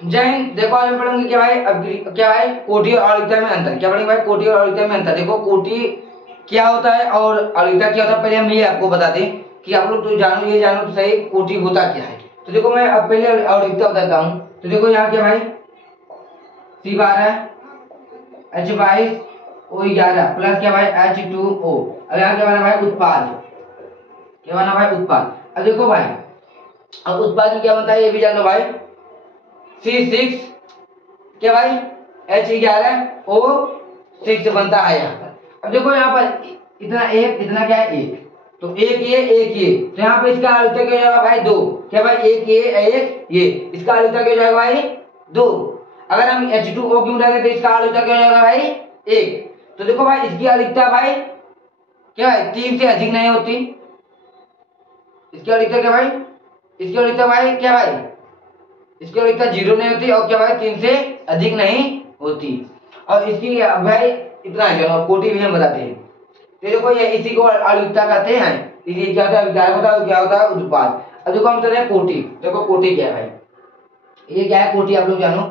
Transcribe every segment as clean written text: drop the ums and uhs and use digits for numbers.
जय हिंद। देखो आज हम पढ़ेंगे क्या भाई, अब क्या भाई कोटि और अवलिकता में अंतर। क्या पढ़ेंगे भाई, कोटि और अवलिकता में अंतर। देखो कोटि क्या होता है और अवलिकता क्या होता है, पहले हम ये आपको बता दें कि आप लोग तो जानो, ये जानो तो सही कोटि होता क्या है। तो देखो मैं अब पहले अवलिकता बताता हूँ। तो देखो यहाँ क्या भाई C12 H22 O11 प्लस क्या भाई H2O। अब यहाँ क्या बना भाई उत्पाद, क्या बना भाई उत्पाद। अब देखो भाई अब उत्पाद में क्या बनता है ये भी जानो भाई C6 क्या भाई H11O6 बनता है यहाँ पर। अब देखो यहाँ पर इतना एक, इतना क्या है एक, तो एक ये तो यहाँ पे इसका अवलिकता क्या हो जाएगा भाई दो। क्या भाई एक ये इसका अवलिकता क्या हो जाएगा भाई दो। अगर हम H2O क्यों डालें तो इसका अवलिकता क्या हो जाएगा भाई एक। तो देखो भाई इसकी अवलिकता भाई क्या है 3 से अधिक नहीं होती। इसकी अवलिकता क्या भाई, इसकी अवलिकता भाई क्या भाई, इसकी अवलिकता 0 नहीं होती और क्या भाई 3 से अधिक नहीं होती। और इसकी भाई इतना है चलो कोटि भी हम बताते हैं। तो देखो ये इसी को अवलिकता कहते हैं। इसी क्या होता है विचार होता है, क्या होता है उत्पाद। अब देखो हम चले कोटि। देखो कोटि क्या है भाई, ये क्या है कोटि आप लोग जानो।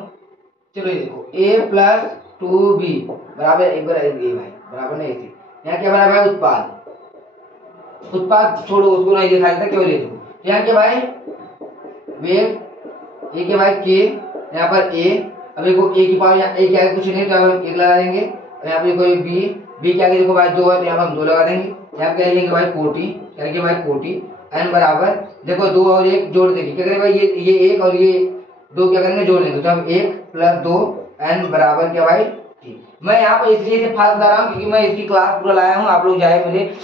चलो ये देखो A प्लस 2B बराबर एक बार ये भाई बराबर नहीं थी। यहाँ क्या बराबर है उत्पाद। उत्पाद छोड़ो उसको नहीं दिखाया था, क्यों ले दो। यहाँ क्या भाई वेग ये क्या भाई के, यहाँ पर A। अब देखो A की पावर यहाँ A क्या है कुछ नहीं तो हम एक लगा देंगे। और यहाँ पे कोई B क्या है देखो भाई दो है तो यहाँ पर हम दो लगा देंगे। यहाँ पे लेंगे भाई कोटि, क्या लिखेंगे भाई कोटि n बराबर देखो दो और एक जोड़ देंगे। क्या करेंगे भाई ये एक और ये दो क्या करेंगे जोड़ लेंगे। तो अब एक प्लस दो n बराबर क्या भाई t। मैं यहाँ पर इसलिए से फास्ट बता रहा हूँ क्योंकि मैं इसकी क्लास पूरा लाया हूँ। आप लोग जाए मेरे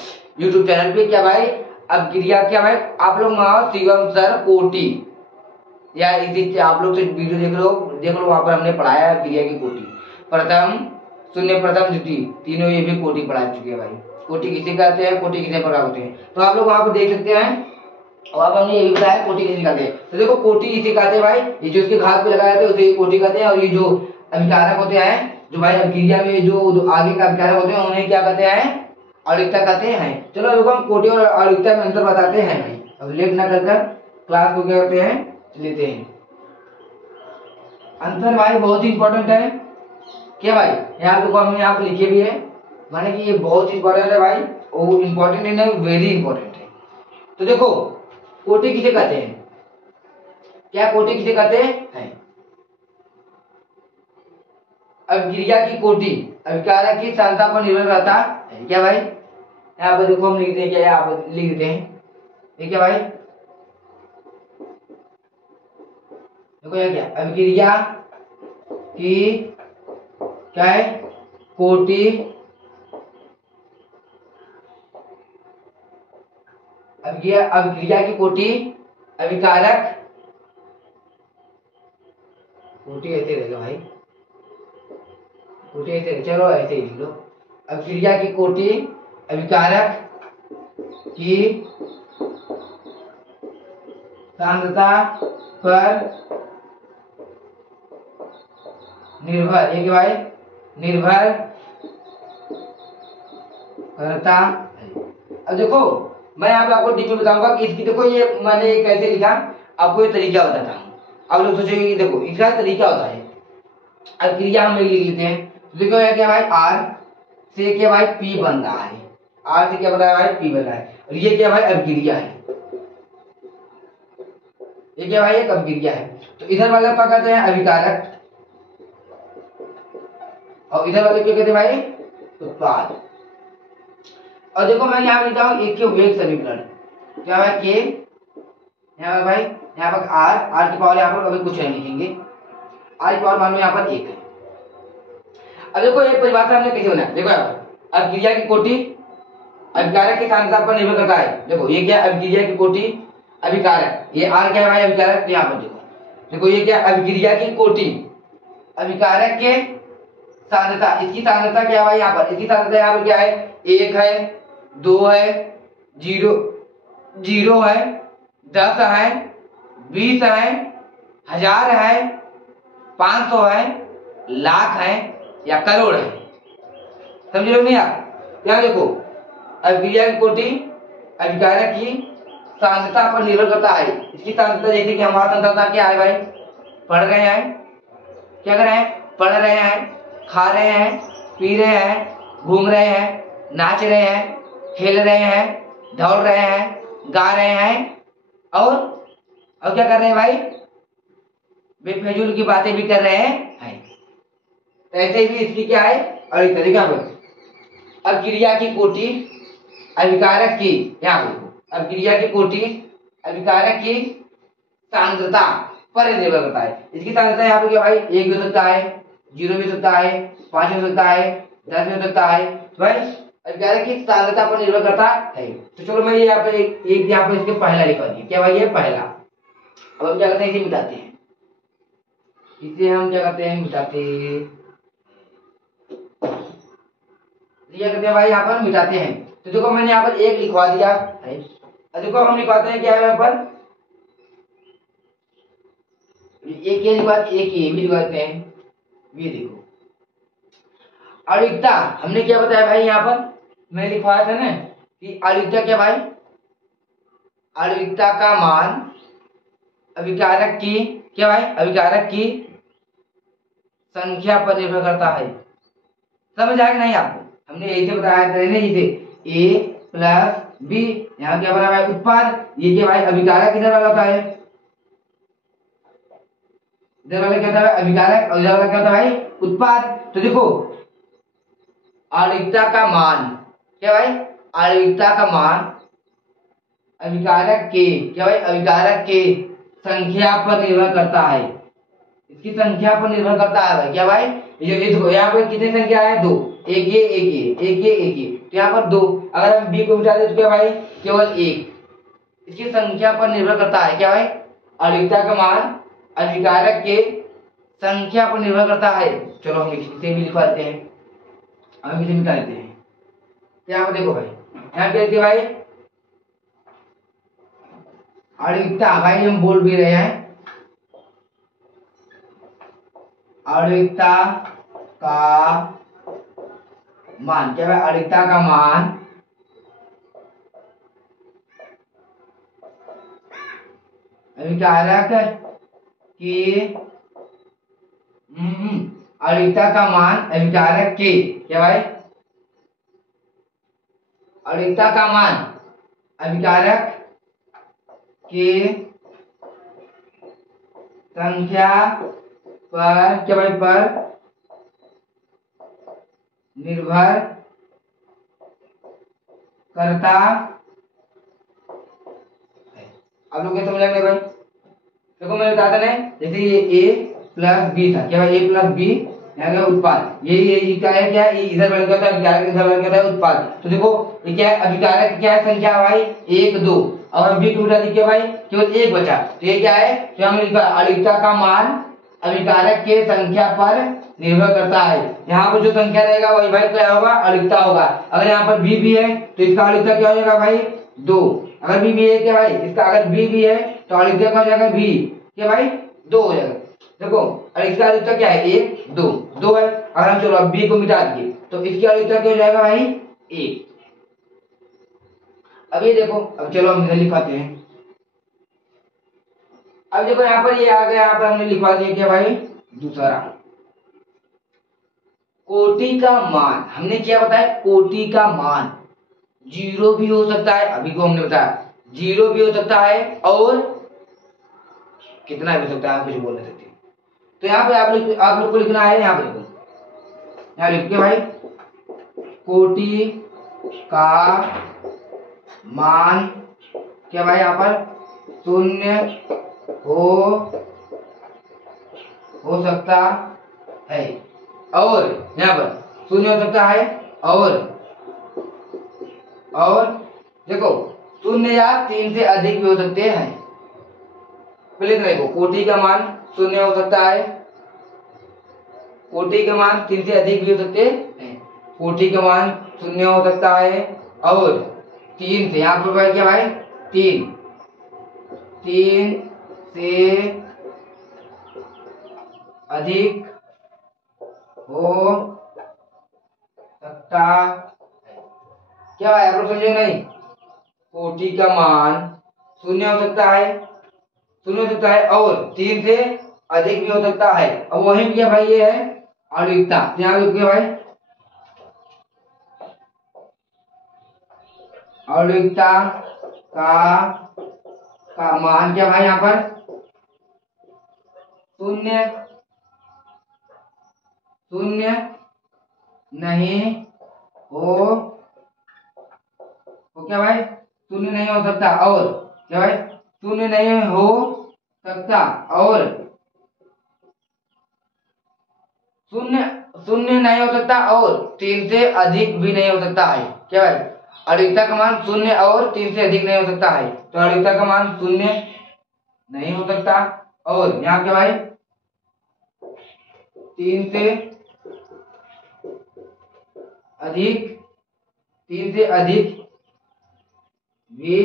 यूट्यूब चैनल पे क्या भाई अब क्रिया क्या भाई आप लोग माओ शिवम सर कोटि या इसी आप लोग से वीडियो देख लो वहां पर हमने पढ़ाया है क्रिया की कोटि। प्रथम शून्य प्रथम द्वितीय तीनों ये भी कोटि पढ़ा चुके हैं भाई। कोटि किसे कहते हैं, कोटि किसे प्रकार होते हैं, तो आप लोग वहां पर देख सकते हैं। और अब हमने ये भी बताया कोटि किसे कहते हैं। तो देखो कोटि इसे कहते हैं भाई, ये जो इसके घात पे लगाया जाता है उसे कोटि कहते हैं। और ये जो अभिकारक होते हैं जो भाई क्रिया में जो आगे का अभिकारक होते हैं उन्हें क्या कहते हैं अवलिकता कहते हैं। चलो देखो हम कोटि और अवलिकता में अंतर बताते हैं भाई। अब लेट ना कर क्लास को क्या करते हैं लेते हैं। अंतर भाई बहुत ही इंपॉर्टेंट है क्या भाई, यहाँ देखो हमने यहाँ पे लिखे भी है माने कि ये बहुत इंपॉर्टेंट है भाई। वो इंपॉर्टेंट है वेरी इंपॉर्टेंट है। तो देखो कोटि किसे कहते हैं, क्या कोटि किसे कहते हैं। अभिक्रिया की कोटि अभिकारक की सांद्रता पर निर्भर करता है क्या भाई। यहाँ पर देखो हम लिखते हैं क्या, यहाँ पर लिख देते हैं ये क्या भाई देखो यह क्या अभिक्रिया की क्या है कोटि अभिक्रिया की कोटि अभिकारक कोटि ऐसे रहेगा भाई कोटि ऐसे, चलो ऐसे ही लिख लो। अभिक्रिया की कोटि अभिकारक की सांद्रता पर निर्भर ये भाई निर्भर करता है। अब देखो मैं यहाँ पे आपको डिटेल बताऊंगा कि इसकी देखो ये मैंने कैसे लिखा, आपको ये तरीका बताता हूँ। आप लोग सोचेंगे कि देखो इसका तरीका होता है। अब क्रिया हम लिख लेते हैं। तो देखो ये क्या भाई R से क्या भाई P बन रहा है, R से क्या बन रहा है भाई P बन रहा है। और ये क्या भाई अभिक्रिया है, ये क्या भाई एक अभिक्रिया है। तो इधर वाले क्या कहते हैं अभिकारक और इधर वाले क्या कहते हैं भाई उत्पाद। और देखो मैं यहाँ लिखता हूँ एक के वेग समीकरण क्या भाई के, यहाँ पर भाई यहाँ पर R की पावर यहाँ पर अभी कुछ नहीं लिखेंगे, R की पावर मान लो यहाँ पर एक है। अब देखो एक परिभाषा हमने कैसे बनाया, देखो यहाँ पर अभिक्रिया की कोटि अभिकारक की सांद्रता पर निर्भर करता है। देखो ये क्या अभिक्रिया की कोटि अभिकारक, ये R क्या है भाई अभिकारक। यहाँ पर देखो ये क्या अभिक्रिया की कोटि अभिकारक के सांद्रता, इसकी सांद्रता क्या है भाई यहाँ पर, इसकी सांद्रता यहाँ पर क्या है एक है दो है जीरो है 10 है 20 है 1000 है 500 है लाख है या करोड़ है। समझ लो नहीं आप। यहाँ देखो अभिक्रिया की कोटि अभिकारक की सांद्रता पर निर्भर करता है। इसकी सांद्रता जैसे कि हमारा सांद्रता क्या है भाई पढ़ रहे हैं, क्या कर रहे हैं, पढ़ रहे हैं, खा रहे हैं, पी रहे हैं, घूम रहे हैं, नाच रहे हैं, खेल रहे हैं, दौड़ रहे हैं, गा रहे हैं और क्या कर रहे हैं भाई, बेफजूल की बातें भी कर रहे हैं। ऐसे ही इसकी क्या है, और तरीका पर अब क्रिया की कोटि अभिकारक की, यहाँ देखो अब क्रिया की कोटि अभिकारक की सांद्रता पर निर्भर करता है। इसकी सांद्रता यहाँ पे क्या भाई, 1 भी हो सकता है, 0 भी हो सकता है, 5 भी हो सकता है, 10 भी हो सकता है। तो भाई अभिकारक की सांद्रता पर निर्भर करता है। तो चलो मैं यहाँ पे एक यहाँ पे इसके पहला लिखवा दिया, क्या भाई ये पहला। अब हम क्या करते हैं, इसे मिटाते हैं, इसे हम क्या करते हैं, मिटाते क्या करते हैं भाई, यहाँ पर मिटाते हैं। तो देखो मैंने यहाँ पर 1 लिखवा दिया है। देखो हम लिखवाते हैं क्या है यहाँ पर, एक ये लिखवा, एक ये भी लिखवाते हैं। ये देखो अलिकता हमने क्या बताया भाई, यहाँ पर मैंने लिखवाया था ना कि अलिकता क्या भाई, अलिकता का मान अभिकारक की क्या भाई, अभिकारक की संख्या पर निर्भर करता है। समझ आया कि नहीं आपको, हमने ऐसे बताया था ना, जैसे a प्लस बी, यहाँ क्या बना भाई उत्पाद, ये क्या भाई अभिकारक इधर वाला होता है, इधर वाला क्या होता है अभिकारक, और इधर वाला क्या होता है भाई उत्पाद। तो देखो आणविकता का मान क्या भाई, आणविकता का मान अभिकारक के क्या भाई, अभिकारक के संख्या पर निर्भर करता है, इसकी संख्या पर निर्भर करता है भाई क्या भाई। ये देखो यहाँ पर कितनी संख्या है, 2, एक ये एक ये एक ये एक ये, तो यहाँ पर 2, अगर हम b को मिटा दे तो क्या भाई केवल 1, इसकी संख्या पर निर्भर करता है क्या भाई, आणविकता का मान अभिकारक के संख्या पर निर्भर करता है। चलो हम इसे भी लिखवा देते हैं, हम इसे मिटा देते हैं। यहाँ पर देखो भाई, यहाँ क्या लिखते भाई, आणविकता भाई हम बोल भी रहे हैं, आणविकता का मान क्या भाई, आणविकता का मान अभिकारक की आणविकता का मान अभिकारक के क्या भाई, आणविकता का मान अभिकारक के संख्या पर क्या भाई, पर निर्भर करता है। आप लोग क्या समझ आएंगे भाई, देखो मैंने बताया था ना, जैसे ये a प्लस बी था क्या भाई, a प्लस बी यहाँ का उत्पाद, ये क्या है, क्या इधर वाला क्या होता है अभिकारक, इधर वाला क्या होता है उत्पाद। तो देखो ये क्या है अभिकारक, क्या है संख्या भाई 1 2, और बी को उठा दी भाई केवल 1 बचा, तो ये क्या है, तो हमने लिखा आणविकता का मान अभिकारक के संख्या पर निर्भर करता है। यहाँ पर जो संख्या रहेगा वही भाई क्या होगा, आणविकता होगा। अगर यहाँ पर बी भी है तो इसका आणविकता क्या हो जाएगा भाई 2, अगर बी भी है क्या भाई इसका, अगर बी भी है तो आणविकता क्या हो जाएगा बी क्या भाई 2 हो जाएगा। देखो और इसका आणविकता क्या है 1 2 2 है, अगर हम चलो अब बी को मिटा दिए तो इसकी आणविकता क्या हो जाएगा भाई 1। अब ये देखो, अब चलो हम इधर लिखवाते हैं। अब देखो यहाँ पर ये आ गया, यहाँ पर हमने लिखवा दिया क्या भाई दूसरा, कोटि का मान। हमने क्या बताया, कोटि का मान 0 भी हो सकता है, अभी को हमने बताया 0 भी हो सकता है और कितना भी हो सकता है, कुछ बोल नहीं सकते। तो यहाँ पे आप लोग को लिखना है, यहाँ पे देखो, यहाँ लिख के भाई कोटि का मान क्या भाई यहाँ पर 0 हो सकता है, और यहाँ पर 0 हो सकता है और देखो 0 या 3 से अधिक भी हो सकते हैं। पहले देखो कोटि का मान 0 हो सकता है, कोटि का मान 3 से अधिक भी हो सकते हैं, कोटि का मान 0 हो सकता है और 3 से, यहाँ पर भाई क्या भाई 3 से अधिक हो सकता क्या भाई, आप लोग समझे नहीं, कोटि का मान 0 हो सकता है, 0 हो सकता है और 3 से अधिक भी हो सकता है। अब वही क्या भाई ये है आणविकता, तो यहाँ लिखिए भाई आणविकता का मान क्या भाई यहाँ पर शून्य शून्य नहीं हो, तो क्या भाई शून्य नहीं हो सकता, और क्या भाई शून्य नहीं हो सकता, और शून्य शून्य नहीं हो सकता, और 3 से अधिक भी नहीं हो सकता है। क्या भाई आणविकता का मान शून्य और 3 से अधिक नहीं हो सकता है, तो आणविकता का मान शून्य नहीं हो सकता, और यहाँ क्या भाई 3 से अधिक 3 से अधिक भी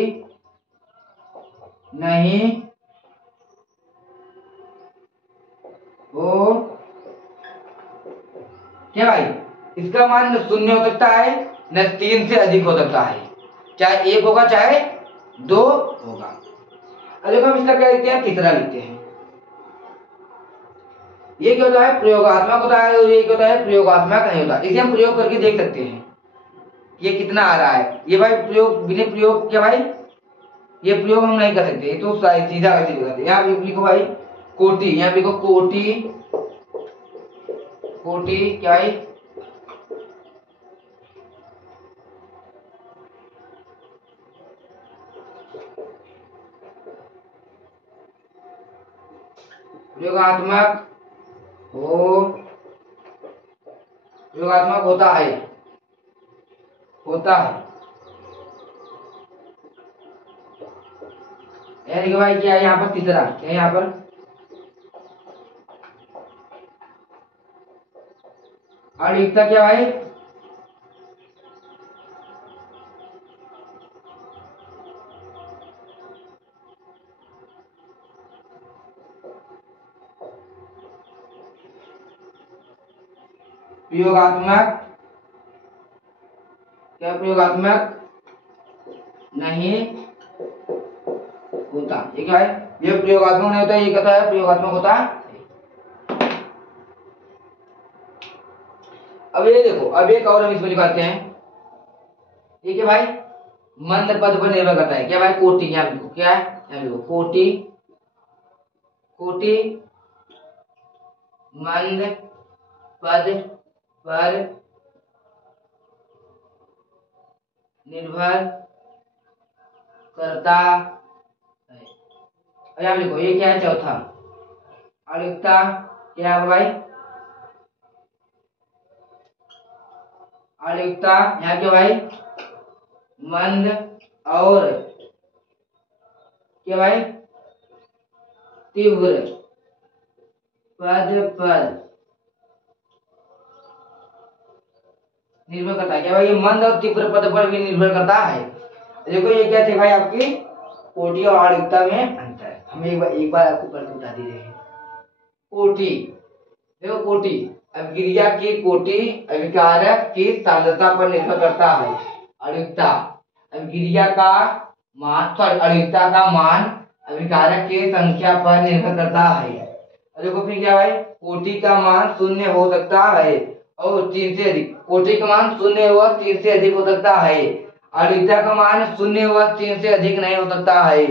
नहीं हो, क्या भाई इसका मान न शून्य हो सकता है न 3 से अधिक हो सकता है, चाहे 1 होगा चाहे 2 होगा। अब देखो हम इसका क्या लिखते हैं, तीसरा लिखते हैं। ये क्या होता है प्रयोगात्मक होता है, और ये क्या होता है प्रयोगात्मक नहीं होता। इसे हम प्रयोग करके देख सकते हैं ये कितना आ रहा है। ये भाई प्रयोग बिना प्रयोग क्या भाई ये प्रयोग हम नहीं कर सकते, तो सीधा कैसे करते हैं। यहाँ लिखो भाई कोटि, यहाँ लिखो कोटि कोटि क्या है प्रयोगात्मक होता है यानी कि भाई क्या है यहाँ पर तीसरा क्या है यहाँ पर आणविकता क्या भाई प्रयोगात्मक नहीं होता। ये क्या है ये प्रयोगात्मक नहीं होता, ये कहता है प्रयोगात्मक होता है। अब ये देखो अब एक और हम इसमें निकालते हैं, ये क्या भाई मंद पद पर निर्भर करता है। क्या भाई कोटि, यहाँ लिखो क्या है यहाँ लिखो कोटि मंद पद पर निर्भर करता है। यहाँ लिखो ये क्या है चौथा आणविकता क्या है भाई आणविकता यहाँ के भाई मंद और क्या भाई तीव्र पद पर निर्भर करता है। क्या भाई ये मंद और तीव्र पद पर भी निर्भर करता है। देखो ये क्या थे भाई आपकी कोटि और आणविकता में अंतर। हम एक बार आपको पढ़ के बता दे रहे हैं। कोटि देखो कोटि अभिक्रिया की कोटि अभिकारक की सांद्रता पर निर्भर करता है। आणविकता अभिक्रिया का मान आणविकता का मान अभिकारक की संख्या पर निर्भर करता है। देखो फिर क्या भाई कोटि का मान शून्य हो सकता है और 3 से अधिक, कोटि का मान शून्य व 3 से अधिक हो सकता है। आणविकता का मान शून्य व 3 से अधिक नहीं हो सकता है।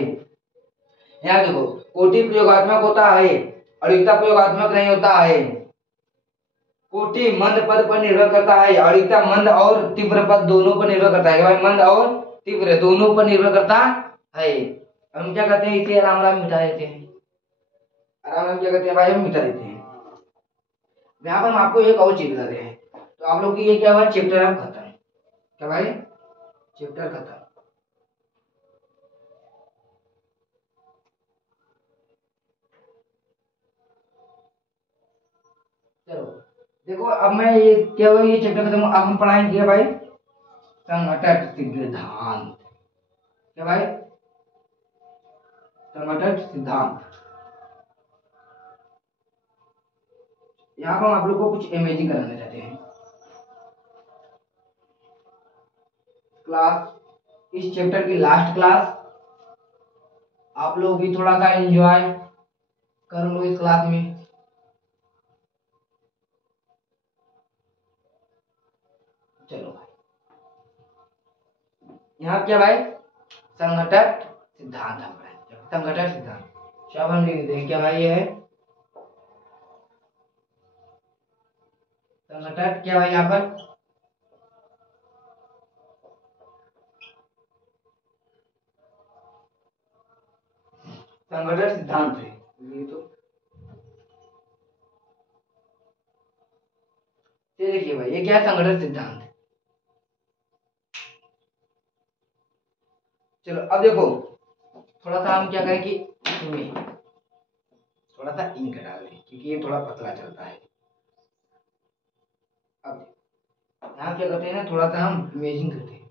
यहाँ देखो कोटि प्रयोगात्मक होता है, आणविकता प्रयोगात्मक नहीं होता है। कोटि मंद पद पर निर्भर करता है, आणविकता मंद और तीव्र पद दोनों पर निर्भर करता है। भाई मंद और तीव्र दोनों पर निर्भर करता है। हम क्या करते हैं इसे आराम आराम मिटा देते हैं, आराम आराम क्या करते हैं भाई हम मिटा देते हैं। यहाँ पर हम आपको एक और चीज बता रहे हैं, तो आप लोग की ये क्या हुआ चैप्टर अब खत्म। क्या भाई चैप्टर खत्म। चलो देखो अब मैं ये क्या हुआ ये चैप्टर खत्म। अब हम पढ़ाएंगे भाई संघटक सिद्धांत। क्या भाई संघटक सिद्धांत। यहाँ पर हम आप लोग को कुछ इमेजिंग कराना चाहते हैं। क्लास इस चैप्टर की लास्ट क्लास आप लोग भी थोड़ा सा एंजॉय कर लो इस क्लास में। चलो भाई यहाँ क्या भाई, संघटक सिद्धांत हम पढ़ाएंगे। संघटक सिद्धांत सब हम लिख देते हैं क्या भाई, ये है संघटक क्या भाई, यहाँ पर संघटक सिद्धांत है ये। तो ये देखिए भाई, ये क्या है, संघटक सिद्धांत। चलो अब देखो, थोड़ा सा हम क्या करें कि इसमें थोड़ा सा इंक डाल दें क्योंकि ये थोड़ा पतला चलता है। अब यहाँ क्या करते हैं ना, थोड़ा सा हम इमेजिंग करते हैं।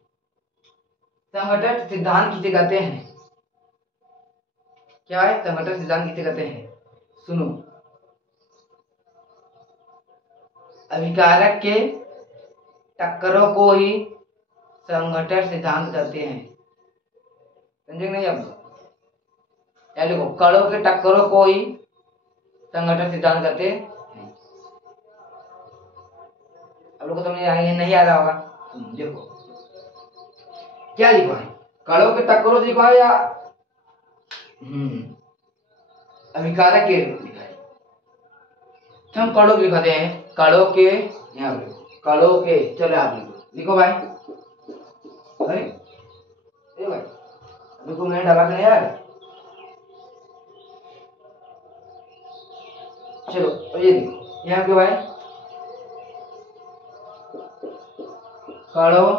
संघटक सिद्धांत किसे कहते हैं, क्या है संघटक सिद्धांत किसे कहते हैं, सुनो। अभिकारक के टक्करों को ही संघटक सिद्धांत कहते हैं, समझे नहीं आप। या देखो, कणों के टक्करों को ही संघटक सिद्धांत कहते हैं। आप लोग को समझ नहीं आ रहा होगा। देखो क्या लिखा है, कणों के टक्करों से लिखा है या अभिकारक के लिखा है। तो हम कणों के लिखाते हैं, कणों के, यहाँ कणों के। चलो आप लिखो भाई। अरे भाई देखो मैंने डाला था यार। चलो ये देखो यहाँ के भाई, कणों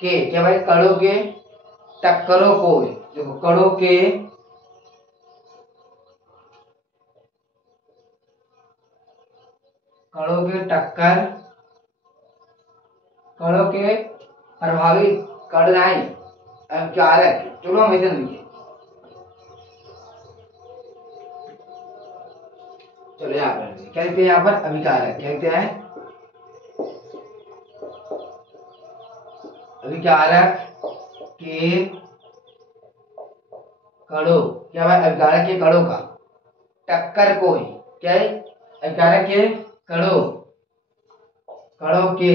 के क्या भाई, कणों के टक्करों को, देखो कणों के टक्कर, कणों के प्रभावी कणनाई अभिकारक। चलो हम इसे लिखें। चलो यहाँ पर क्या लिखते हैं, यहाँ पर अभिकारक क्या लिखते हैं, अभिकारक के कणों, क्या भाई अभिकारक के कणों का टक्कर को ही, क्या है अभिकारक के कणों के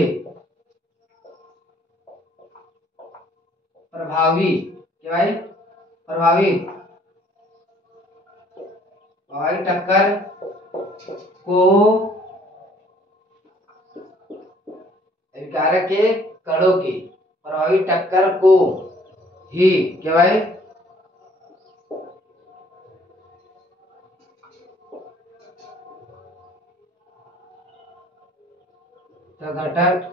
प्रभावी, क्या भाई प्रभावी टक्कर को, अभिकारक के कणों के प्रभावी टक्कर को ही, क्या भाई संघटक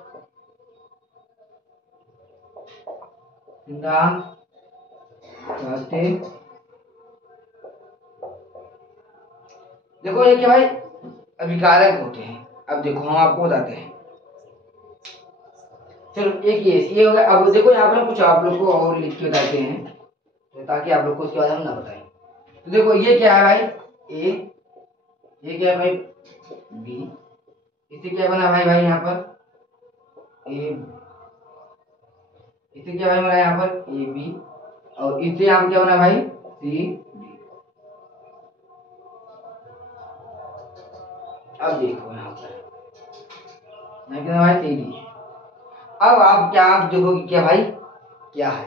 सिद्धांत कहते। देखो ये क्या भाई अभिकारक होते हैं। अब देखो हम आपको बताते हैं। चलो एक ये हो गया। अब देखो यहाँ पर कुछ आप लोग को और लिख के बताते हैं तो ताकि आप लोग को उसके बाद हम ना बताएं। तो देखो ये क्या है भाई ए, ये क्या है भाई बी, इसे क्या बना भाई यहाँ पर ए, इसे क्या भाई बना यहाँ पर ए बी, और इसे यहाँ क्या बना भाई सी डी। अब देखो यहाँ पर क्या भाई सी डी। अब आप देखो कि क्या भाई क्या है,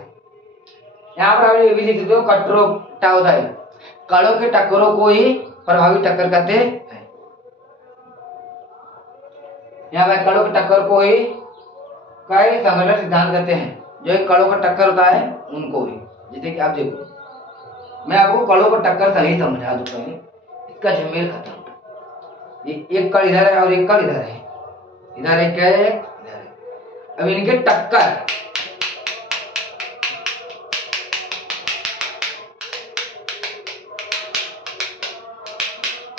यहाँ पर आप ये भी लिख सकते हो, कटरों क्या होता है, कणों के टक्करों को ही प्रभावी टक्कर कहते हैं। यहाँ पर कणों के टक्कर को ही संघटक सिद्धांत कहते हैं। जो कणों का टक्कर होता है उनको ही, जैसे कि आप देखो मैं आपको कणों का टक्कर सही समझा दूं पहले, इसका झमेल खत्म। ये एक कण इधर है और एक कण इधर है, इधर एक है इधर है। अब इनके टक्कर,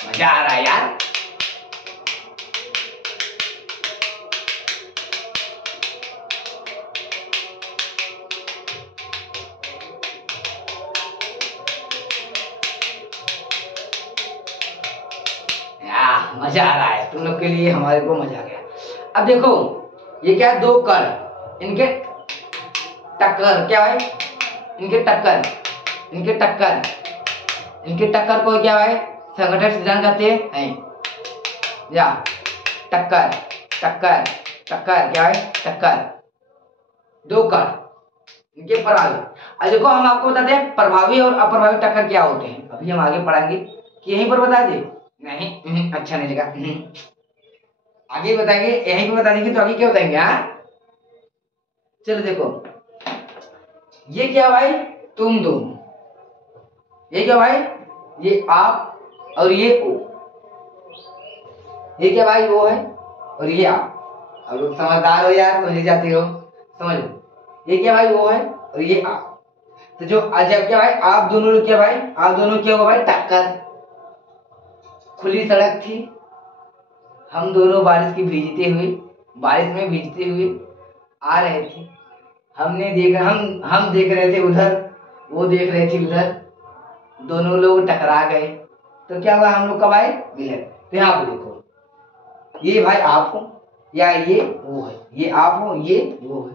मजा आ रहा है यार। मजा आ रहा है तुम लोग के लिए, हमारे को मजा आ गया। अब देखो ये क्या है, दो कण, इनके टक्कर क्या है, इनके टक्कर इनकी टक्कर को क्या भाई संघटन सिद्धांत कहते हैं। या टक्कर टक्कर टक्कर क्या है टक्कर, दो कण इनके प्रभावी। अब देखो हम आपको बताते हैं प्रभावी और अप्रभावी टक्कर क्या होते हैं, अभी हम आगे पढ़ाएंगे कि यहीं पर बता दे नहीं अच्छा नहीं लगा आगे बताएंगे, यहीं पर बता देंगे तो आगे क्या बताएंगे। हाँ चलो देखो ये क्या भाई तुम दोनों, ये क्या भाई ये आप और ये ओ, ये क्या भाई वो है और ये आप। अब लोग समझदार हो यार, समझ जाते हो, समझ लो ये क्या भाई वो है और ये आप। तो जो जब क्या भाई आप दोनों लोग क्या भाई आप दोनों क्या होगा भाई टक्कर, खुली सड़क थी, हम दोनों बारिश की भीगते हुए बारिश में भीगते हुए आ रहे थे, हमने देखा हम देख रहे थे उधर, वो देख रहे थे उधर, दोनों लोग टकरा गए तो क्या हुआ हम लोग का भाई मिले। तो यहाँ पे देखो ये भाई आप हो या ये वो है, ये आप हो ये वो है,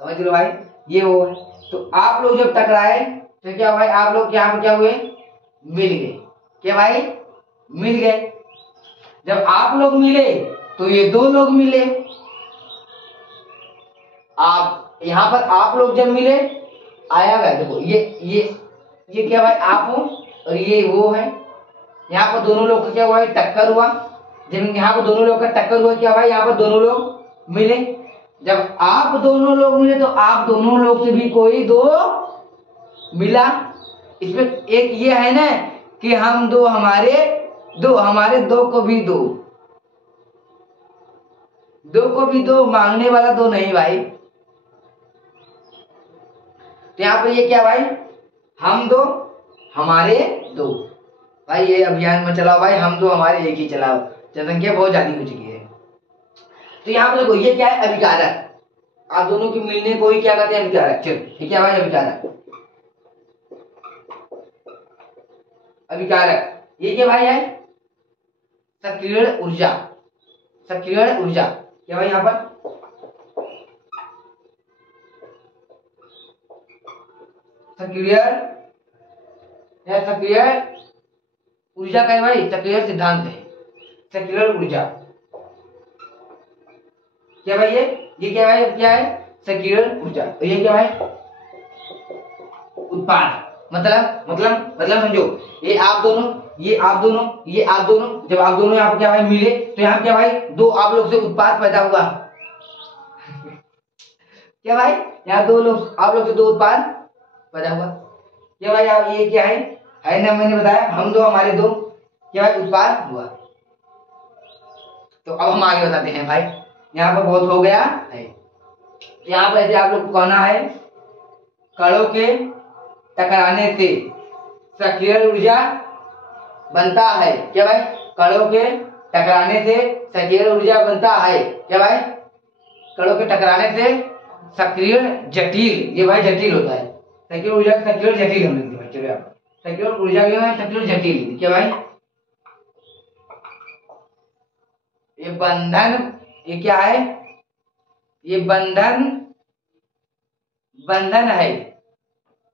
समझ लो भाई ये वो है। तो आप लोग जब टकराए तो क्या भाई आप लोग यहाँ पे क्या हुए मिल गए, क्या भाई मिल गए। जब आप लोग मिले तो ये दो लोग मिले, आप यहाँ पर आप लोग जब मिले आया गया देखो ये क्या भाई आप हो और ये वो है, यहाँ पर दोनों लोग का क्या हुआ है टक्कर हुआ। जब यहाँ पर दोनों लोग का टक्कर हुआ क्या भाई यहाँ पर दोनों लोग मिले, जब आप दोनों लोग मिले तो आप दोनों लोग से भी कोई दो मिला। इसमें एक ये है ना कि हम दो हमारे दो को भी दो मांगने वाला दो नहीं भाई। तो यहाँ पे ये क्या भाई हम दो हमारे दो, भाई ये अभियान में चलाओ भाई, हम दो हमारे एक ही चलाओ, जनसंख्या बहुत ज्यादा हो चुकी है। तो यहाँ पे देखो ये क्या है अभिकारक, आप दोनों के मिलने को ही क्या कहते हैं अभिकारक। चलो ये क्या भाई अभिकारक, अभिकारक ये क्या भाई है सक्रिय ऊर्जा, सक्रिय ऊर्जा क्या भाई यहाँ पर सक्रिय ऊर्जा का है भाई, सक्रिय सिद्धांत है सक्रिय ऊर्जा। क्या भाई ये क्या भाई क्या है सक्रिय ऊर्जा। तो ये क्या भाई उत्पाद, मतलब समझो ये आप दोनों जब आप दोनों यहाँ पे क्या भाई मिले तो यहाँ क्या भाई दो आप लोग से उत्पाद पैदा हुआ क्या भाई यहाँ दो लोग आप लोग से दो उत्पाद पैदा हुआ। क्या भाई आप ये क्या है ना मैंने बताया हम दो हमारे दो क्या भाई उत्पाद हुआ। तो अब हम आगे बताते हैं भाई, यहाँ पर बहुत हो गया है। यहाँ पर ऐसे आप लोग को कहना है कणों के टकराने से सक्रिय ऊर्जा बनता है। क्या भाई कणों के टकराने से सक्रिय ऊर्जा बनता है। क्या भाई कणों के टकराने से सक्रिय जटिल, ये भाई जटिल होता है सक्रिय ऊर्जा सक्रिय जटिल हम लिखते हैं। चलो आप सक्रिय ऊर्जा क्यों है सक्रिय जटिल। क्या भाई ये बंधन, ये क्या है ये बंधन है।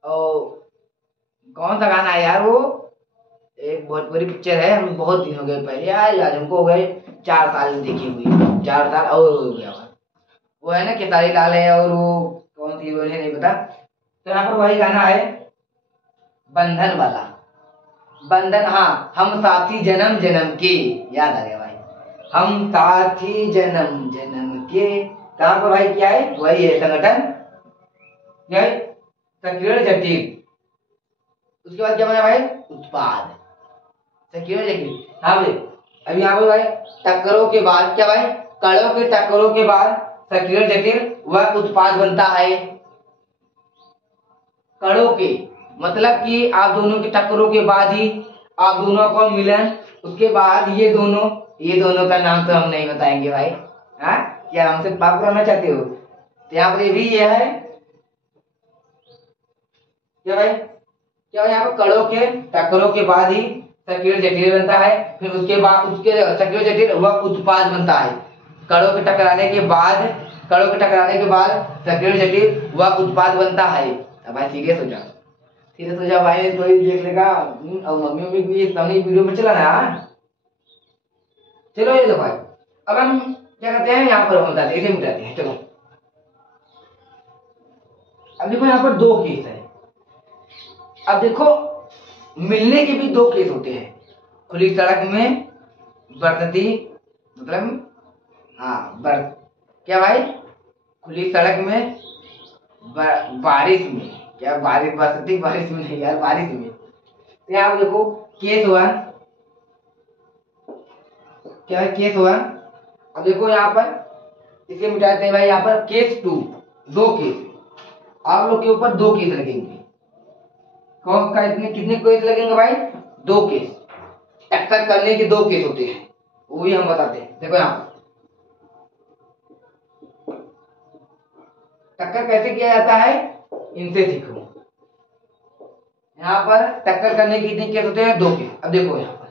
और कौन सा गाना है यार वो एक बहुत बड़ी पिक्चर है, हम बहुत दिन हो गए पहले यार हमको हो गए 4 साल देखी हुई, 4 साल और हो गया वो है ना खेसारी लाल है और वो कौन सी हीरोइन है नहीं पता। तो यहाँ पर वही गाना है बंधन वाला, बंधन हाँ हम साथी जन्म जन्म के, याद आ गया भाई हम साथी जन्म जन्म के। कहाँ पर भाई क्या है वही है संगठन क्या है सक्रिय जटिल। उसके बाद क्या बना भाई उत्पाद सक्रिय जटिल। हाँ भाई अभी यहाँ पर भाई टक्करों के बाद क्या भाई कणों के टक्करों के बाद सक्रिय जटिल वह उत्पाद बनता है। कणों के मतलब कि आप दोनों के टक्करों के बाद ही आप दोनों को मिलन, उसके बाद ये दोनों का नाम तो हम नहीं बताएंगे भाई। हाँ क्या हमसे पाप करना चाहते हो। तो यहाँ पर ये भी ये है क्या भाई यहाँ पर कणों के टक्करों के बाद ही सक्रिय जटिल बनता है, फिर उसके बाद उसके सक्रिय जटिल वह उत्पाद बनता है। कणों के टकराने के बाद सक्रिय जटिल वह उत्पाद बनता है। अब भाई सीरियस हो जाओ। सीरियस हो जा भाई, कोई देख लेगा। और मम्मी मम्मी को ये सामने वीडियो में चला ना। चलो ये लो भाई, अब हम क्या करते हैं, यहाँ पर हम बताते हैं, इसे मिटाते हैं। चलो अब देखो यहाँ पर दो केस है। अब देखो मिलने के भी दो केस होते हैं। खुली सड़क में बरसती, मतलब हाँ बर क्या भाई, खुली सड़क में बारिश में, क्या बारिश बरसती बारिश में नहीं यार, बारिश में। तो यहाँ देखो केस हुआ, क्या है केस हुआ। अब देखो यहाँ पर इसे मिटाते हैं भाई, यहाँ पर केस 2, दो केस। आप लोग के ऊपर दो केस लगेंगे। कौन का इतने कितने केस लगेंगे भाई, दो केस। टक्कर करने के दो केस होते हैं, वो भी हम बताते हैं। देखो यहाँ टक्कर कैसे किया जाता है, इनसे सीखो। यहाँ पर टक्कर करने के कितने केस होते हैं, दो केस। अब देखो यहाँ पर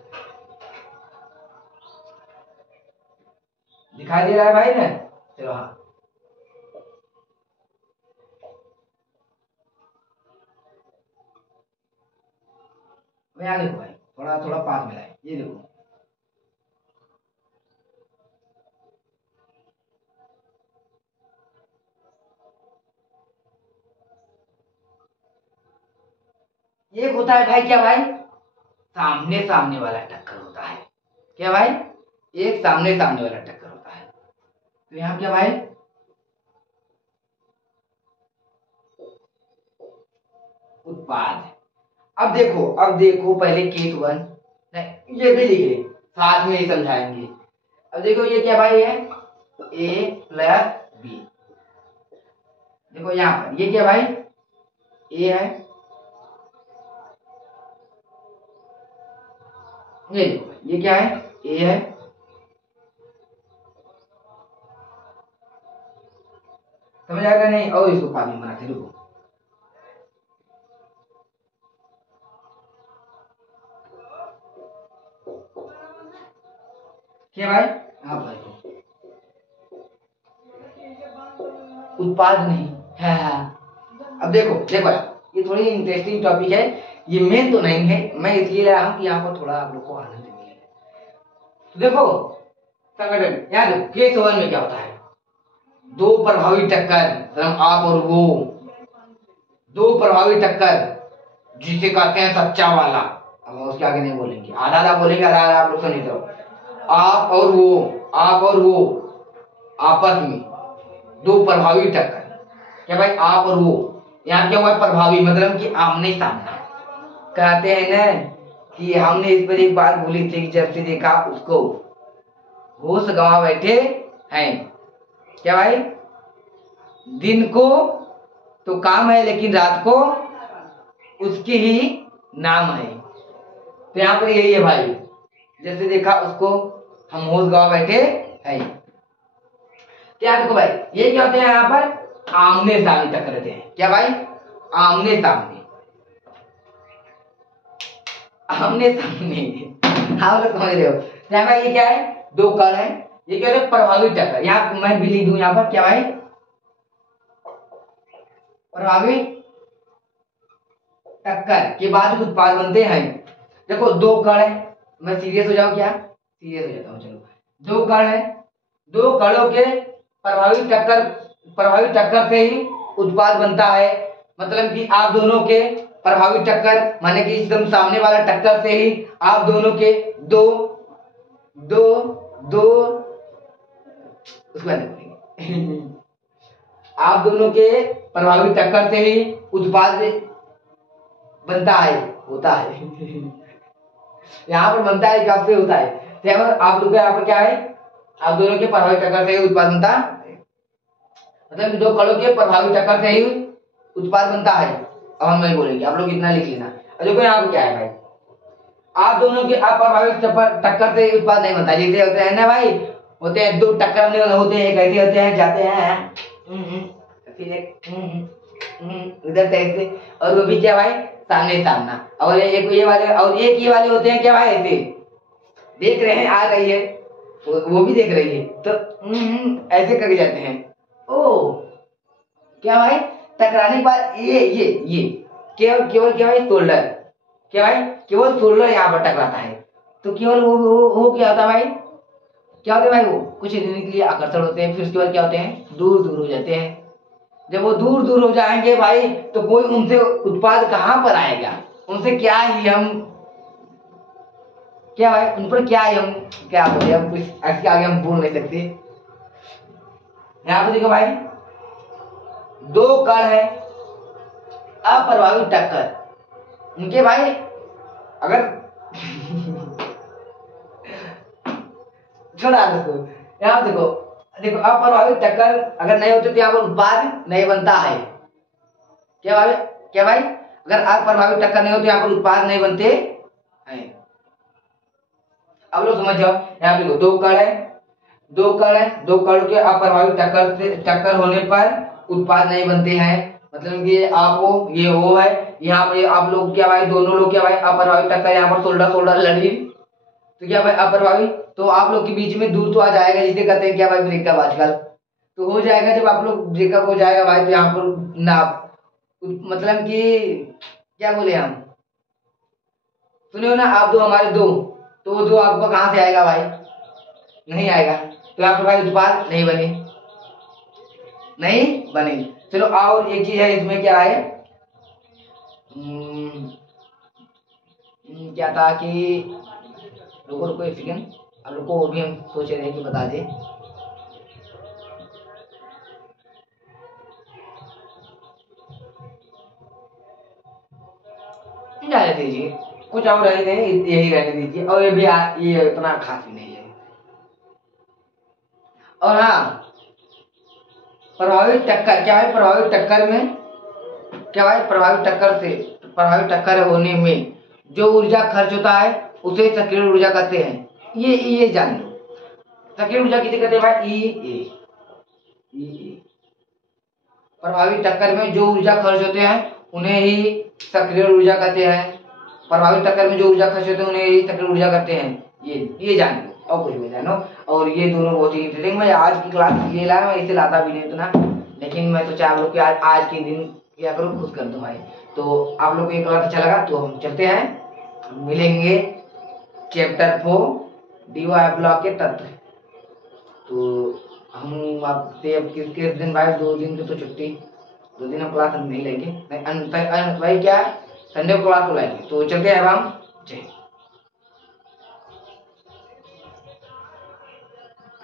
दिखाई दे रहा है भाई ना। चलो हाँ, यहाँ देखो भाई, थोड़ा थोड़ा पास में लाए, ये देखो ये होता है भाई, क्या भाई, सामने सामने वाला टक्कर होता है। क्या भाई, एक सामने सामने वाला टक्कर होता है। तो यहाँ क्या भाई, उत्पाद। अब देखो पहले केस 1, ये भी लिख ले, साथ में ही समझाएंगे। अब देखो ये क्या भाई है, ए प्लस बी। देखो यहाँ पर ये क्या भाई, ए है, ये देखो ये क्या है, ए है। समझ आएगा नहीं, और इसको पानी बनाते रुको। क्या भाई, हाँ भाई उत्पाद नहीं है, हाँ। अब देखो देखो ये थोड़ी इंटरेस्टिंग टॉपिक है, ये मेन तो नहीं है, मैं इसलिए लाया हूँ कि यहाँ पर थोड़ा आप लोग को आनंद मिले। तो देखो संगठन, यहाँ देखो केस 1 में क्या होता है, दो प्रभावी टक्कर, मतलब आप और वो, दो प्रभावी टक्कर जिसे कहते हैं सच्चा वाला। अब हम उसके आगे नहीं बोलेंगे, आधा आधा बोलेंगे, आधा आधा आप लोग सुनिए। तो आप और वो आपस में दो प्रभावी टक्कर। क्या भाई, आप और वो, यहाँ क्या हुआ प्रभावी, मतलब कि आमने सामने। कहते हैं ना कि हमने इस पर एक बात बोली थी कि जब से देखा उसको होश गंवा बैठे हैं। क्या भाई, दिन को तो काम है लेकिन रात को उसकी ही नाम है। तो यहाँ पर यही है भाई, जैसे देखा उसको हम होश गंवा बैठे हैं। क्या देखो भाई, ये क्या होते हैं, यहाँ पर आमने सामने टक्कर रहते हैं। क्या भाई, आमने सामने, आमने सामने। हाँ लोग समझ रहे हो। क्या भाई, ये क्या है, दो कण है, ये क्या है प्रभावी टक्कर। यहाँ मैं भी लिख दूं यहाँ पर, क्या भाई, प्रभावी टक्कर के बाद उत्पाद बनते हैं। देखो दो कण है, मैं सीरियस हो जाऊं क्या, सीरियस हो जाता हूँ। चलो दो कण है, दो कणों के प्रभावी टक्कर से ही उत्पाद बनता है। मतलब कि आप दोनों के प्रभावी टक्कर, माने कि एकदम सामने वाला टक्कर से ही आप दोनों के दो दो दो उसके बाद आप दोनों के प्रभावी टक्कर से ही उत्पाद बनता है, होता है। यहाँ पर बनता है, कब से होता है, तो आप लोग यहाँ पर क्या है, आप दोनों के प्रभावी टक्कर से ही उत्पाद बनता है। मतलब दो कणों के प्रभावी टक्कर से ही उत्पाद बनता है। अब हम नहीं बोलेंगे, आप लोग इतना लिख लेना। देखो यहाँ पर क्या है भाई, आप दोनों के अप्रभावी टक्कर से उत्पाद नहीं बनता। जैसे होते हैं ना भाई, होते हैं दो टक्कर होते हैं, कैसे होते हैं, जाते हैं फिर एक इधर से, और वो भी क्या भाई, सामने सामना। और एक ये वाले, और एक ये वाले होते हैं क्या भाई, ऐसे देख रहे हैं, आ रही है, वो भी देख रही है, तो ऐसे करके जाते हैं। ओ क्या भाई, टकराने के बाद ये केवल केवल क्या भाई शोल्डर, क्या भाई केवल शोल्डर यहाँ पर टकराता है। तो केवल वो क्या होता है भाई, क्या होता है भाई, वो कुछ दिन के लिए आकर्षण होते हैं, फिर उसके बाद क्या होते हैं, दूर दूर हो जाते हैं। जब वो दूर दूर हो जाएंगे भाई तो कोई उनसे उत्पाद कहाँ पर आएगा, उनसे क्या ही हम, क्या भाई उन पर क्या ही हम, क्या बोले, हम कुछ इसके आगे हम बोल नहीं सकते। यहाँ पे देखो भाई, दो कण है अप्रभावित टक्कर, उनके भाई अगर छोड़ा इसको, यहाँ पे देखो, देखो अप्रभावित टक्कर अगर नहीं होती तो यहाँ पर उत्पाद नहीं बनता है। क्या भाई, क्या भाई, अगर अप्रभावित टक्कर नहीं होती यहाँ पर उत्पाद नहीं बनते हैं। अब लोग समझ जाओ, यहाँ पे देखो दो कण है, दो कण है, दो कण के अप्रभावित टक्कर से टक्कर होने पर उत्पाद नहीं बनते हैं। मतलब कि आपको ये वो है, यहाँ पे आप लोग क्या भाई, दोनों लोग क्या भाई अप्रभावित टक्कर, यहाँ पर शोल्डर शोल्डर लड़ी, तो क्या भाई अप्रभावित, तो आप लोग के बीच में दूर तो आ जाएगा, जिसे कहते हैं क्या भाई ब्रेकअप आजकल, तो हो जाएगा। जब आप लोग ब्रेकअप हो जाएगा भाई तो यहाँ पर ना, मतलब कि क्या बोले हम, सुने हो ना, आप दो हमारे दो, तो वो दो आपको कहाँ से आएगा भाई, नहीं आएगा। तो यहाँ पर भाई उत्पाद नहीं बने, नहीं बने। चलो और एक चीज है इसमें, क्या है, क्या था कि, रुको रुको एक सेकेंड, अब रुको, वो भी हम सोच रहे हैं कि बता दे। रहने दीजिए, कुछ और रहने दें, यही रहने दीजिए, और ये भी ये इतना खास भी नहीं है। और हाँ, प्रभावित टक्कर, क्या है प्रभावित टक्कर में, क्या भाई प्रभावित टक्कर से, प्रभावित टक्कर होने में जो ऊर्जा खर्च होता है उसे सक्रिय ऊर्जा कहते हैं। ये जान लो, सक्रिय ऊर्जा किसे कहते हैं भाई, ई। प्रभावित टक्कर में जो ऊर्जा खर्च होते हैं उन्हें ही सक्रिय ऊर्जा कहते हैं। प्रभावित टक्कर में जो ऊर्जा खर्च होते हैं उन्हें ही सक्रिय ऊर्जा कहते हैं। ये जान लो, और कुछ भी जानो। और ये दोनों बहुत ही इंटरेस्टिंग, मैं आज की क्लास ये लाया, मैं इसे लाता भी नहीं उतना, लेकिन मैं सोचा आप लोग के आज के दिन क्या करो, खुद कर दो भाई। तो आप लोग को ये क्लास अच्छा लगा तो हम चलते हैं, मिलेंगे चैप्टर 4 DY ब्लॉक के तत्व। तो हम आपसे अब किस दिन भाई, 2 दिन तो छुट्टी, 2 दिन हम क्लास नहीं लेंगे, भाई क्या संडे को क्लास को लाएंगे। तो चलते हैं अब हम, जय